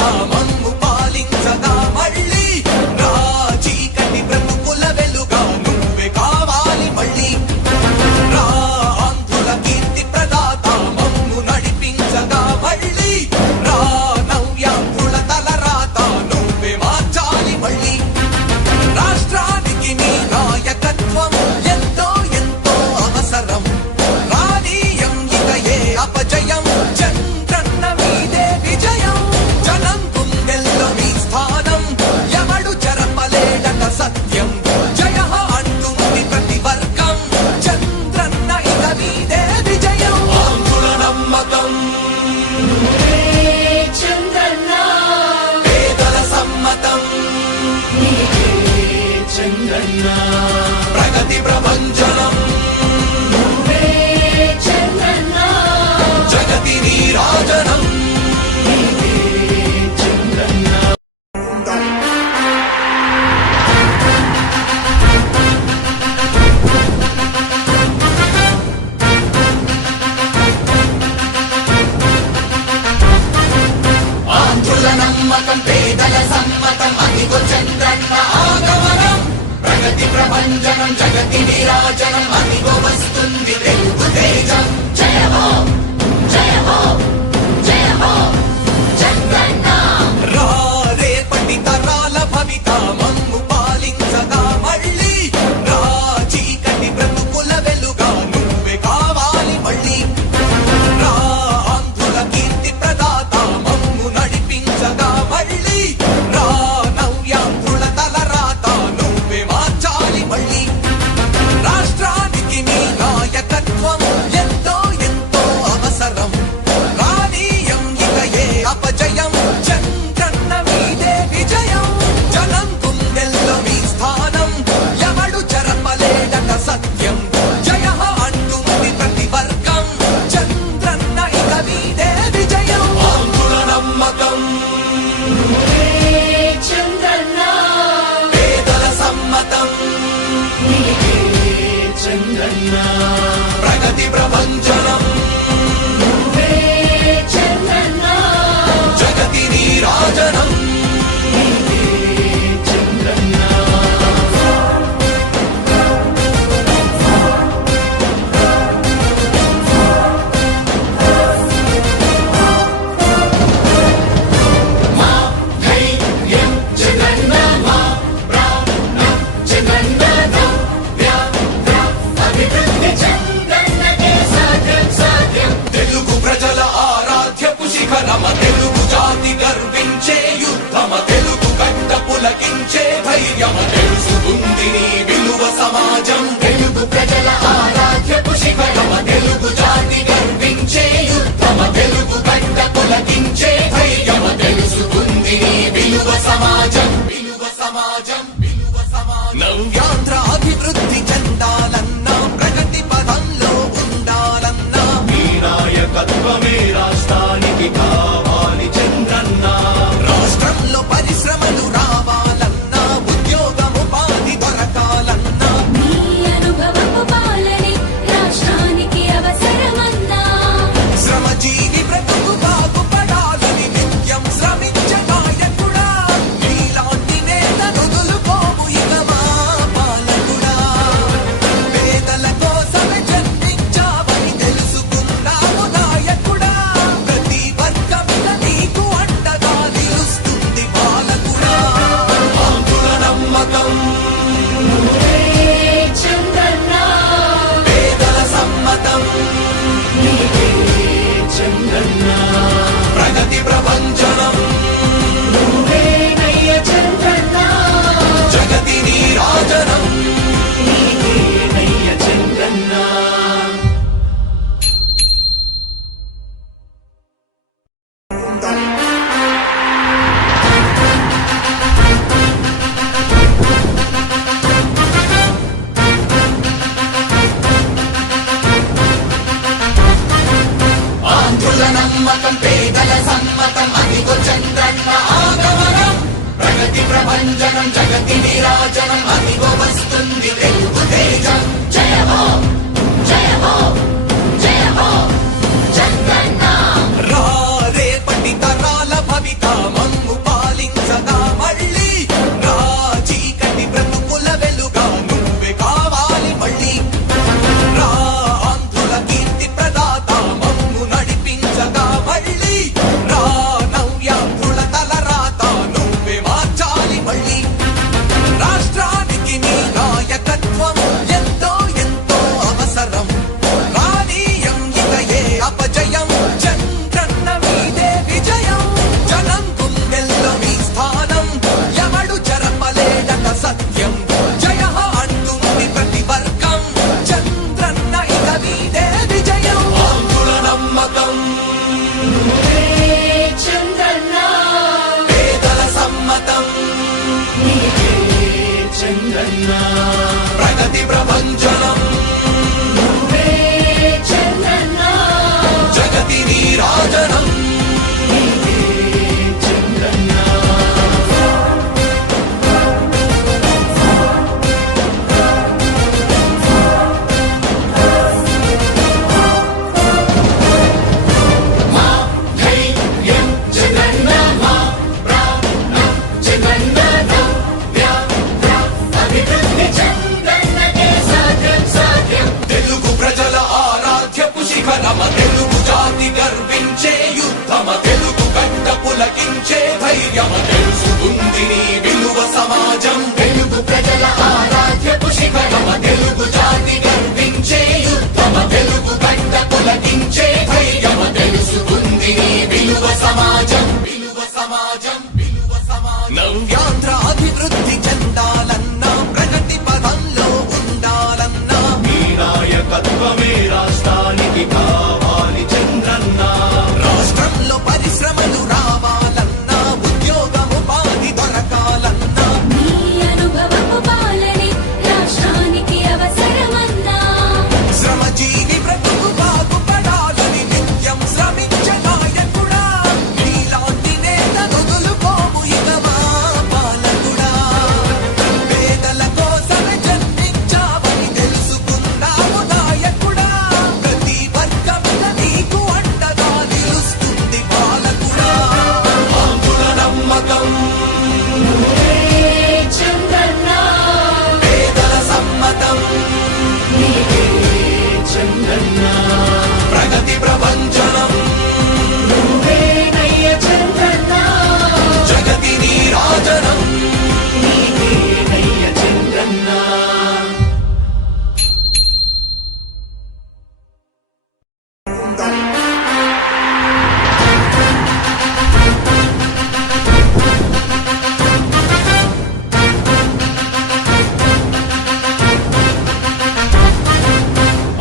భవిత మమ్ము పాలించగా మళ్ళీ రా చీకటి బ్రతుకుల వెలుగా నువ్వే కావాలి మళ్ళీ రా ఆంధ్రుల కీర్తి ప్రదాత మమ్ము నడిపించగా మళ్ళీ రా నవ్యాంధ్రుల తలరాత నువ్వే మార్చాలి మళ్ళీ రాష్ట్రానికి నీ నాయకత్వం ఎంతో ఎంతో అవసరం రానీయం ఇక ఏ అపజయం చంద్రన్న మీదే విజయం జనం గుండెల్లో మీ స్థానం ఎవడు చెరపలేడట సత్యం జయ అంటుంది ప్రతి వర్గం చంద్రన్న ఇక మీదే విజయం ఆంధ్రుల నమ్మకం చంద్రన్న పేదల సమ్మతం చంద్రన్న ప్రగతి ప్రభంజనం చంద్రన్న జగతి నీరాజనం చంద్రన్న ఆంధ్రుల నమ్మకం పేదల సమ్మతం అదిగో చంద్రన్న ఆగమనం ప్రగతి ప్రభంజనం జగతి నీరాజనం అదిగో వస్తుంది తెలుగు తేజం జయ హో జయ హో జయ హో చంద్రన్న రా రేపటి తరాల భవిత మమ్ము పాలించగా మళ్ళీ రా చీకటి బ్రతుకుల వెలుగా నువ్వే కావాలి మళ్ళీ రా ఆంధ్రుల కీర్తి ప్రదాత మమ్ము నడిపించగా మళ్ళీ రా నవ్యాంధ్రుల తలరాత నువ్వే మార్చాలి మళ్ళీ రాష్ట్రానికి నీ నాయకత్వం ఎంతో ఎంతో అవసరం రానీయం ఇక ఏ అపజయం చంద్రన్న మీదే విజయం జనం గుండెల్లో మీ స్థానం ఎవడు చెరపలేడట సత్యం జయ అంటుంది ప్రతి వర్గం చంద్రన్న ఇక మీదే విజయం ఆంధ్రుల నమ్మకం చంద్రన్న పేదల సమ్మతం చంద్రన్న ప్రగతి ప్రభంజనం చంద్రన్న జగతి నీరాజనం చంద్రన్న మా ధైర్యం చంద్రన్న మా ప్రాణం చంద్రన్న నవ్య అభివృద్ధి చంద్రన్నకే సాధ్యం సాధ్యం తెలుగు ప్రజల ఆరాధ్యపు శిఖరమ తెలుగు జాతి గర్వించే యుద్ధమ తెలుగు గడ్డ పులకించే ధైర్యమ తెలుసుకుంది నీ విలువ సమాజం తెలుగు ప్రజల ఆరాధ్యపు శిఖరమ తెలుగు జాతి గర్వించే యుద్ధమ తెలుగు గడ్డ పులకించే ధైర్యమ తెలుసుకుంది నీ విలువ సమాజం విలువ సమాజం విలువ సమాజం నవ్యాంధ్ర అభివృద్ధి చెందాలన్నా ప్రగతి పదంలో ఉండాలన్నా నీ నాయకత్వమే రాష్ట్రానికి కావాలి చంద్రన్న రాష్ట్రంలో పరిశ్రమలు రావాలన్నా ఉద్యోగముపాధి దొరకాలన్నా నీ అనుభవపు పాలనే రాష్ట్రానికి అవసరమన్నా శ్రమజీవి బ్రతుకు బాగుపడాలని నిత్యం శ్రమించే నాయకుడా నీలాంటి నేత నుదులుకోవు ఇక మా పాలకుడా పేదల కోసమే జన్మించావని తెలుసుకున్నావు నాయకుడా ప్రతి వర్గమిద నీకు అండగా నిలుస్తుంది పాలకుడా ఆంధ్రుల నమ్మకం చంద్రన్న పేదల సమ్మతం చంద్రన్న ప్రగతి ప్రభంజనం నువ్వేనయ్య చంద్రన్న జగతి నీరాజనం నీకేనయ్య చంద్రన్న ఆంధ్రుల నమ్మకం పేదల సమ్మతం అదిగో చంద్రన్న ఆగమనం ప్రగతి ప్రభంజనం జగతి నీరాజనం అదిగో వస్తుంది తెలుగు తేజం జయ హో జయ హో జయ హో చంద్రన్న రా రేపటి తరాల భవిత మమ్ము ప్రభంజనం నువ్వే చంద్రన్న జగతి నీరాజనం మా ధైర్యం చంద్రన్న మా ప్రాణం చంద్రన్న నవ్య అభివృద్ధి చంద్రన్నకే సాధ్యం సాధ్యం తెలుగు ప్రజల ఆరాధ్యపు శిఖరమ తెలుగు జాతి గర్వించే యుద్ధమ తెలుగు గడ్డ పులకించే ధైర్యమ తెలుసుకుంది నీ విలువ సమాజం తెలుగు ప్రజల ఆరాధ్యపు శిఖరమ తెలుగు జాతి గర్వించే యుద్ధమ తెలుగు గడ్డ పులకించే ధైర్యమ తెలుసుకుంది నీ విలువ సమాజం విలువ సమాజం విలువ సమాజం నవ్యాంధ్ర అభివృద్ధి చెందాలన్నా ప్రగతి పదంలో ఉండాలన్నా నీ నాయకత్వమే రాష్ట్రానికి కావాలి చంద్రన్న రాష్ట్రంలో పరిశ్రమలు రావాలన్నా ఉద్యోగం ఉపాధి దొరకాలన్నా నీ అనుభవపు పాలనే రాష్ట్రానికి అవసరమన్నా శ్రమజీవి బ్రతుకు బాగుపడాలని నిత్యం శ్రమించే నాయకుడా నీలాంటి నేత వదులుకోము ఇక మా పాలకుడా పేదల కోసమే జన్మించావని తెలుసుకున్నావు నాయకుడా ప్రతి వర్గమున నీకు అండగా నిలుస్తుంది పాలకుడా ఆంధ్రుల నమ్మకం నువ్వే చంద్రన్న పేదల సమ్మతం నీవే చంద్రన్న ప్రగతి ప్రభంజనం నువ్వే నయ్య చంద్రన్న జగతి నీరాజనం నయ్య చంద్రన్న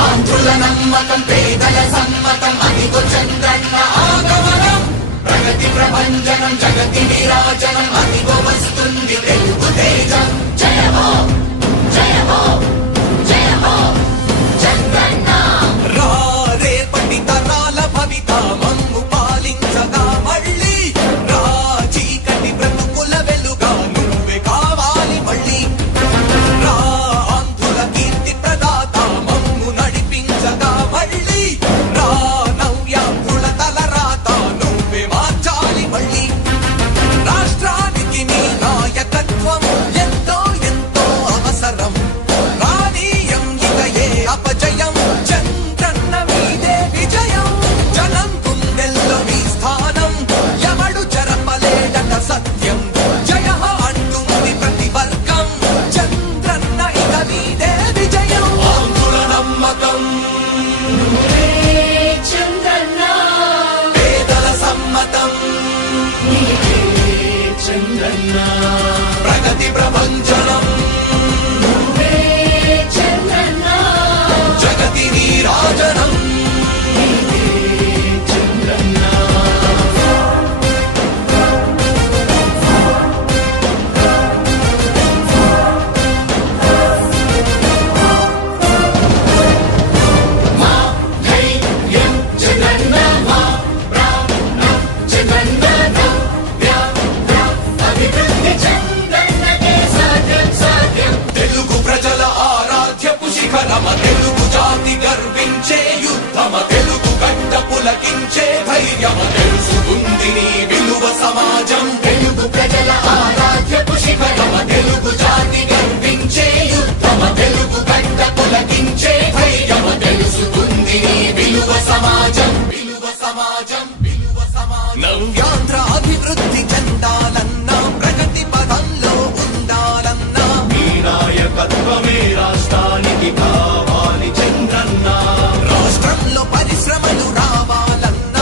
ఆంధ్రుల నమ్మకం పేదల సమ్మతం అదిగో చంద్రన్న ఆగమనం ప్రగతి ప్రభంజనం జగతి నీరాజనం అదిగో వస్తుంది తెలుగు తేజం జయ హో జయ హో జయ హో చంద్రన్న రా రేపటి తరాల భవిత మమ్ము పాలించగా మళ్ళీ రా చీకటి బ్రతుకుల వెలుగా నువ్వే కావాలి మళ్ళీ రా ఆంధ్రుల కీర్తి ప్రదాత మమ్ము నడిపించగా మళ్ళీ రా నవ్యాంధ్రుల తలరాత నువ్వే మార్చాలి మళ్ళీ రాష్ట్రానికి నీ నాయకత్వం ఎంతో ఎంతో అవసరం రానీయం ఇక ఏ అపజయం చంద్రన్న మీదే విజయం జనం గుండెల్లో మీ స్థానం ఎవడు చెరపలేడట సత్యం జయ అంటుంది ప్రతి వర్గం చంద్రన్న ఇక మీదే విజయం ఆంధ్రుల నమ్మకం నువ్వే చంద్రన్న పేదల సమ్మతం నీవే చంద్రన్న ప్రగతి ప్రభంజనం